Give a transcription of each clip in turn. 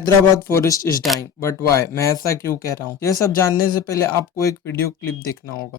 Hyderabad forest is dying but why, मैं ऐसा क्यों कह रहा हूँ? ये सब जानने से पहले आपको एक वीडियो क्लिप देखना होगा।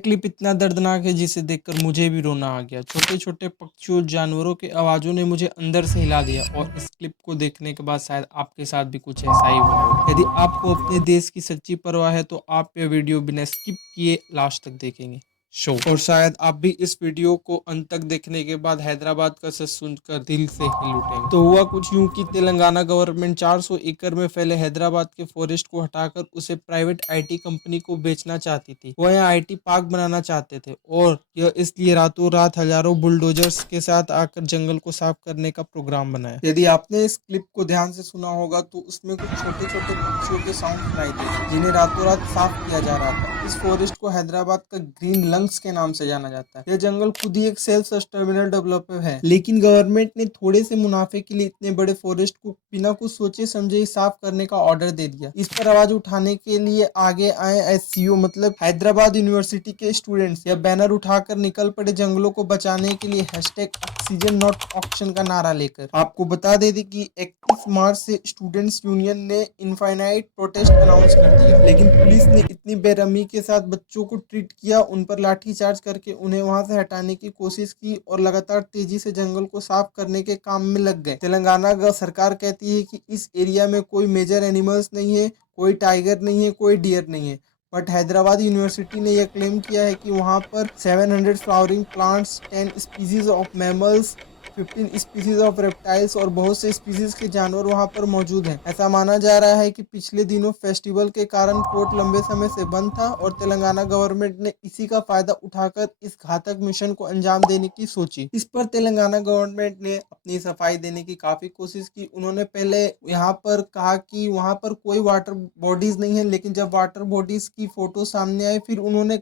क्लिप इतना दर्दनाक है जिसे देखकर मुझे भी रोना आ गया। छोटे छोटे पक्षियों जानवरों के आवाजों ने मुझे अंदर से हिला दिया और इस क्लिप को देखने के बाद शायद आपके साथ भी कुछ ऐसा ही हुआ होगा। यदि आपको अपने देश की सच्ची परवाह है तो आप ये वीडियो बिना स्किप किए लास्ट तक देखेंगे शो, और शायद आप भी इस वीडियो को अंत तक देखने के बाद हैदराबाद का सच सुनकर दिल से हिल उठेंगे। तो हुआ कुछ यूं कि तेलंगाना गवर्नमेंट 400 एकड़ में फैले हैदराबाद के फॉरेस्ट को हटाकर उसे प्राइवेट आईटी कंपनी को बेचना चाहती थी। वो यहाँ आईटी पार्क बनाना चाहते थे और यह इसलिए रातों रात हजारों बुलडोजर्स के साथ आकर जंगल को साफ करने का प्रोग्राम बनाया। यदि आपने इस क्लिप को ध्यान से सुना होगा तो उसमें कुछ छोटे छोटे पक्षियों के साउंड सुनाई दिए जिन्हें रातों रात साफ किया जा रहा था। इस फॉरेस्ट को हैदराबाद का ग्रीन लंग्स के नाम से जाना जाता है। यह जंगल खुद ही एक सेल्फ सस्टेनेबल डेवलपर है, लेकिन गवर्नमेंट ने थोड़े से मुनाफे के लिए इतने बड़े फॉरेस्ट को बिना कुछ सोचे समझे ही साफ करने का ऑर्डर दे दिया। इस पर आवाज उठाने के लिए आगे आए एससीओ मतलब हैदराबाद यूनिवर्सिटी के स्टूडेंट्स यह बैनर उठाकर निकल पड़े जंगलों को बचाने के लिए ऑक्सीजन नॉट ऑक्शन का नारा लेकर। आपको बता दे दी कि 31 मार्च से स्टूडेंट्स यूनियन ने इनफाइनाइट प्रोटेस्ट अनाउंस कर दिया, लेकिन पुलिस ने इतनी बेरहमी के साथ बच्चों को ट्रीट किया, उन पर लाठीचार्ज करके उन्हें वहां से हटाने की कोशिश की और लगातार तेजी से जंगल को साफ करने के काम में लग गए। तेलंगाना सरकार कहती है कि इस एरिया में कोई मेजर एनिमल्स नहीं है, कोई टाइगर नहीं है, कोई डियर नहीं है, बट हैदराबाद यूनिवर्सिटी ने यह क्लेम किया है कि वहां पर 700 flowering plants, 10 species of mammals, 15 species of reptiles और बहुत से स्पीसीज के जानवर वहां पर मौजूद हैं। ऐसा माना जा रहा है कि पिछले दिनों फेस्टिवल के कारण कोर्ट लंबे समय से बंद था और तेलंगाना गवर्नमेंट ने इसी का फायदा उठाकर इस घातक मिशन को अंजाम देने की सोची। इस पर तेलंगाना गवर्नमेंट ने अपनी सफाई देने की काफी कोशिश की। उन्होंने पहले यहाँ पर कहा कि वहां पर कोई वाटर बॉडीज नहीं है, लेकिन जब वाटर बॉडीज की फोटो सामने आई फिर उन्होंने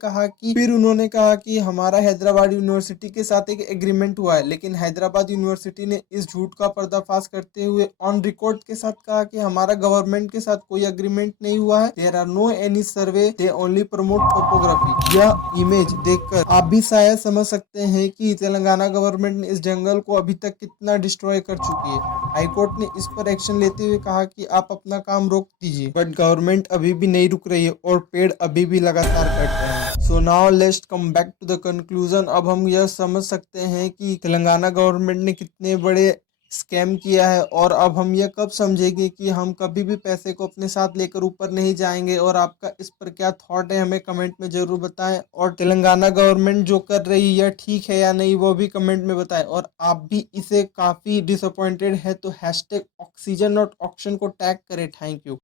कहा कि हमारा हैदराबाद यूनिवर्सिटी के साथ एक एग्रीमेंट हुआ है, लेकिन हैदराबाद यूनिवर्सिटी ने इस झूठ का पर्दाफाश करते हुए ऑन रिकॉर्ड के साथ कहा कि हमारा गवर्नमेंट के साथ कोई एग्रीमेंट नहीं हुआ है। There are no any survey, they only promote topography. यह इमेज देखकर आप भी शायद समझ सकते हैं कि तेलंगाना गवर्नमेंट ने इस जंगल को अभी तक कितना डिस्ट्रॉय कर चुकी है। हाईकोर्ट ने इस पर एक्शन लेते हुए कहा कि आप अपना काम रोक दीजिए, बट गवर्नमेंट अभी भी नहीं रुक रही है और पेड़ अभी भी लगातार कट रहे हैं। So now let's come back to the conclusion. अब हम यह समझ सकते हैं कि तेलंगाना गवर्नमेंट ने कितने बड़े स्कैम किया है, और अब हम यह कब समझेंगे कि हम कभी भी पैसे को अपने साथ लेकर ऊपर नहीं जाएंगे। और आपका इस पर क्या थॉट है हमें कमेंट में जरूर बताएं, और तेलंगाना गवर्नमेंट जो कर रही है ठीक है या नहीं वो भी कमेंट में बताएं। और आप भी इसे काफी डिसअपॉइंटेड है तो हैशटैग ऑक्सीजन नॉट ऑक्शन को टैग करें। Thank you.